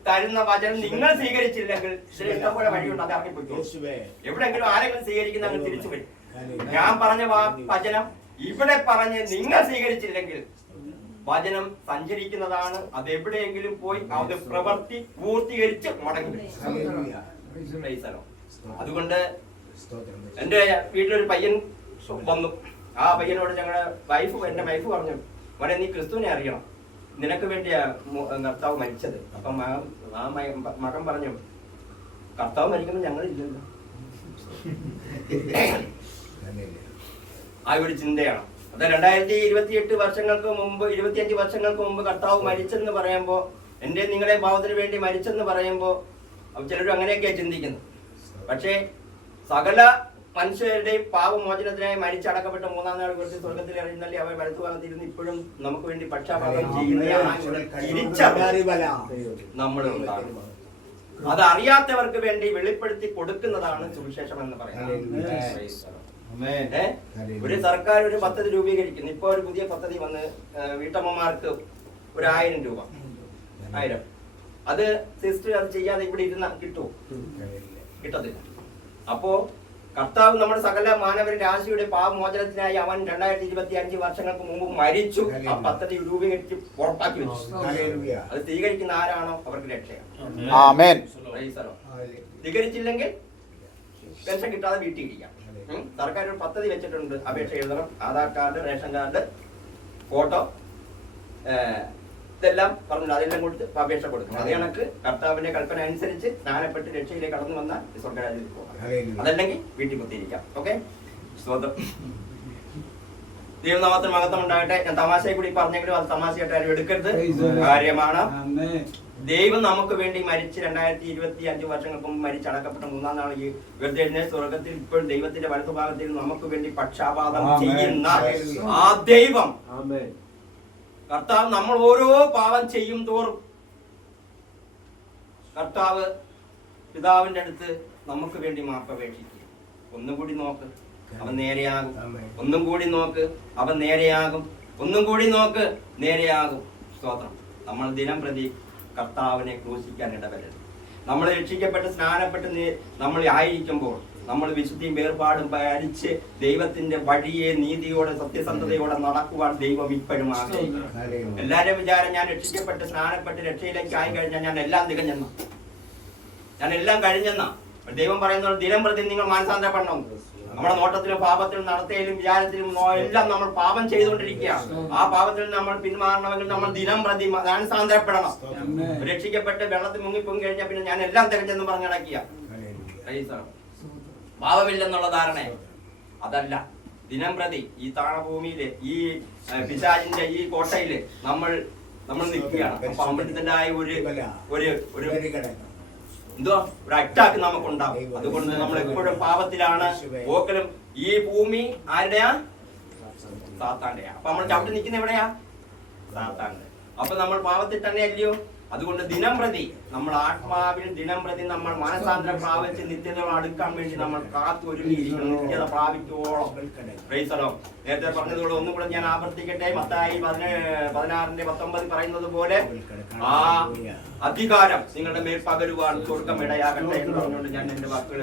തരുന്ന വചനം നിങ്ങൾ സ്വീകരിച്ചില്ലെങ്കിൽ ഇതിൽ ഇഷ്ടംപോലെ വഴിയുണ്ട്. അത് ഇറങ്ങിപ്പോയി എവിടെങ്കിലും ആരെങ്കിലും സ്വീകരിക്കുന്ന അങ്ങ് തിരിച്ചു വരും. ഞാൻ പറഞ്ഞ വചനം ഇവിടെ പറഞ്ഞ് നിങ്ങൾ സ്വീകരിച്ചില്ലെങ്കിൽ വചനം സഞ്ചരിക്കുന്നതാണ്. അത് എവിടെയെങ്കിലും പോയി അത് പ്രവൃത്തി പൂർത്തീകരിച്ച് മടങ്ങി അതുകൊണ്ട് എന്റെ വീട്ടിലൊരു പയ്യൻ വന്നു. ആ പയ്യനോട് ഞങ്ങളുടെ വൈഫ് എന്റെ വൈഫ് പറഞ്ഞു മോനെ നീ ക്രിസ്തുവിനെ അറിയണം. നിനക്ക് വേണ്ടിയാ കർത്താവ് മരിച്ചത്. അപ്പൊ മകൻ ആ മകൻ പറഞ്ഞു കർത്താവ് മരിക്കുമ്പോൾ ഞങ്ങളില്ലല്ലോ. ആ ഒരു ചിന്തയാണ്. അത് രണ്ടായിരത്തി ഇരുപത്തി എട്ട് വർഷങ്ങൾക്ക് മുമ്പ് ഇരുപത്തിയഞ്ച് വർഷങ്ങൾക്ക് മുമ്പ് കർത്താവ് മരിച്ചെന്ന് പറയുമ്പോൾ എന്റെ നിങ്ങളെ ഭാവത്തിന് വേണ്ടി മരിച്ചെന്ന് പറയുമ്പോൾ ചിലർ അങ്ങനെയൊക്കെയാണ് ചിന്തിക്കുന്നത് പക്ഷേ സകല മനുഷ്യരുടെയും പാവമോചനത്തിനായി മരിച്ചടക്കപ്പെട്ട മൂന്നാം നാൾ കുറച്ച് സ്വർഗത്തിൽ അറിയുന്നല്ലേ അവർ വലത്തു ഭാഗത്തിരുന്ന് ഇപ്പോഴും നമുക്ക് വേണ്ടി പക്ഷാപാതം ചെയ്യുന്ന നമ്മൾ അത് അറിയാത്തവർക്ക് വേണ്ടി വെളിപ്പെടുത്തി കൊടുക്കുന്നതാണ് സുവിശേഷം എന്ന് പറയുന്നത്? ഒരു സർക്കാർ ഒരു പദ്ധതി രൂപീകരിക്കുന്നു. ഇപ്പൊ ഒരു പുതിയ പദ്ധതി വന്ന് വീട്ടമ്മമാർക്ക് ഒരു ആയിരം രൂപ. ആയിരം. അത് സിസ്റ്റർ അത് ചെയ്യാതെ ഇവിടെ ഇരുന്ന കിട്ടുമോ കിട്ടത്തില്ല. അപ്പോ കർത്താവ് നമ്മുടെ സകല മാനവ രാശിയുടെ പാവമോചനത്തിനായി അവൻ രണ്ടായിരത്തി ഇരുപത്തി അഞ്ച് വർഷങ്ങൾക്ക് മുമ്പ് മരിച്ചു. ആ പദ്ധതി രൂപീകരിച്ച് പുറത്താക്കി വെച്ചു. അത് സ്വീകരിക്കുന്ന ആരാണോ അവർക്ക് രക്ഷയാണ്. സ്വീകരിച്ചില്ലെങ്കിൽ പെൻഷൻ കിട്ടാതെ വീട്ടിൽ ഇരിക്കാം. സർക്കാർ ഒരു പദ്ധതി വെച്ചിട്ടുണ്ട്. അപേക്ഷ എഴുതണം Aadhaar card ration card photo ഇതെല്ലാം പറഞ്ഞു അതെല്ലാം കൊടുത്ത് അപേക്ഷ കൊടുക്കും അത് കണക്ക് കർത്താവിന്റെ കൽപ്പന അനുസരിച്ച് സ്നാനപ്പെട്ട് രക്ഷയിലേക്ക് കടന്നു വന്നാൽ സ്വർഗരാജ്യത്തിൽ പോകാം. അതല്ലെങ്കിൽ വീട്ടിൽ കുത്തിയിരിക്കാം. ഓക്കെ? സ്വന്തം ദൈവനാമത്തിന് മഹത്വം ഉണ്ടാകട്ടെ. ഞാൻ തമാശയെ കൂടി പറഞ്ഞെങ്കിലും അത് തമാശയായിട്ട് ആരും എടുക്കരുത്. കാര്യമാണ്. ദൈവം നമുക്ക് വേണ്ടി മരിച്ച് രണ്ടായിരത്തി ഇരുപത്തി അഞ്ച് വർഷങ്ങൾക്ക് മുമ്പ് മരിച്ച് അടക്കപ്പെട്ട മൂന്നാം നാൾ ഈ വെറുതെ സ്വർഗത്തിൽ ഇപ്പോൾ ദൈവത്തിന്റെ വലതുഭാഗത്തിൽ നമുക്ക് വേണ്ടി പക്ഷാപാതം. ചെയ്യുന്ന ആ ദൈവം. കർത്താവ് നമ്മൾ ഓരോ പാവം ചെയ്യും തോറും കർത്താവ് പിതാവിന്റെ അടുത്ത് നമുക്ക് വേണ്ടി മാപ്പപേക്ഷിക്കുക ഒന്നും കൂടി നോക്ക് അവൻ നേരെയാകും. ഒന്നും കൂടി നോക്ക് അവൻ നേരെയാകും. ഒന്നും കൂടി നോക്ക് നേരെയാകും. സ്തോത്രം. നമ്മൾ ദിനം പ്രതി കർത്താവിനെ ക്രൂശിക്കാൻ ഇടവരരുത്. നമ്മൾ രക്ഷിക്കപ്പെട്ട് സ്നാനപ്പെട്ട് നമ്മൾ ആയിരിക്കുമ്പോൾ നമ്മൾ വിശുദ്ധിയും വേർപാടും ഭരിച്ച് ദൈവത്തിന്റെ വഴിയെ നീതിയോടെ സത്യസന്ധതയോടെ നടക്കുവാൻ ദൈവം ഇപ്പോഴും ആഗ്രഹിക്കുന്നു. എല്ലാവരും വിചാരം ഞാൻ രക്ഷിക്കപ്പെട്ട് സ്നാനപ്പെട്ട് രക്ഷയിലേക്ക് ആയി കഴിഞ്ഞാൽ ഞാൻ എല്ലാം തികഞ്ഞെന്ന. ഞാൻ എല്ലാം കഴിഞ്ഞെന്ന. ദൈവം പറയുന്നത് ദിനം പ്രതി നിങ്ങൾ മാനസാന്തരപ്പെടണം. നമ്മുടെ നോട്ടത്തിലും പാപത്തിലും നടത്തയിലും വിചാരത്തിലും എല്ലാം നമ്മൾ പാപം ചെയ്തുകൊണ്ടിരിക്കുകയാണ്. ആ പാപത്തിൽ നമ്മൾ പിന്മാറണമെങ്കിൽ നമ്മൾ ദിനം പ്രതി മാനസാന്തരപ്പെടണം രക്ഷിക്കപ്പെട്ട് വെള്ളത്തിൽ മുങ്ങി പൊങ്ങി കഴിഞ്ഞാൽ പിന്നെ ഞാൻ എല്ലാം തിരഞ്ഞെന്ന് പറഞ്ഞു നടക്കുക. Praise the Lord. പാപമില്ലെന്നുള്ള ധാരണ. അതല്ല. ദിനം പ്രതി ഈ താണഭൂമിയിൽ ഈ പിശാജിന്റെ ഈ കോട്ടയിൽ നമ്മൾ നമ്മൾ നിൽക്കുകയാണ്. അപ്പൊ ഒരു ഒരു ഒരു എന്തോ ഒരു അറ്റാക്ക് നമുക്കുണ്ടാവും. അതുകൊണ്ട് നമ്മൾ എപ്പോഴും പാപത്തിലാണ്. പോക്കലും ഈ ഭൂമി ആരുടെയാ? സാത്താന്റെയാ. അപ്പൊ നമ്മൾ ചവിട്ടി നിൽക്കുന്ന എവിടെയാ? സാത്താന്റെ. അപ്പൊ നമ്മൾ പാപത്തിൽ തന്നെ അല്ലയോ അതുകൊണ്ട് ദിനം പ്രതി നമ്മൾ ആത്മാവിൽ ദിനം പ്രതി നമ്മൾ മനസാന്തരം പ്രാപിച്ച് നിത്യതയോട് അടുക്കാൻ വേണ്ടി നമ്മൾ കാത്തു ഒരുങ്ങിയിരിക്കണം നിത്യത Lord. നേരത്തെ പറഞ്ഞതുപോലെ ഒന്നും കൂടെ ഞാൻ ആവർത്തിക്കട്ടെ. മത്തായി പതിനേ- പതിനാറിന്റെ പത്തൊമ്പത് പറയുന്നത് പോലെ ആ അധികാരം നിങ്ങളുടെ മേൽ പകരുവാൻ സ്വർഗം ഇടയാകട്ടെ എന്ന് പറഞ്ഞുകൊണ്ട് ഞാൻ എന്റെ
വാക്കുകൾ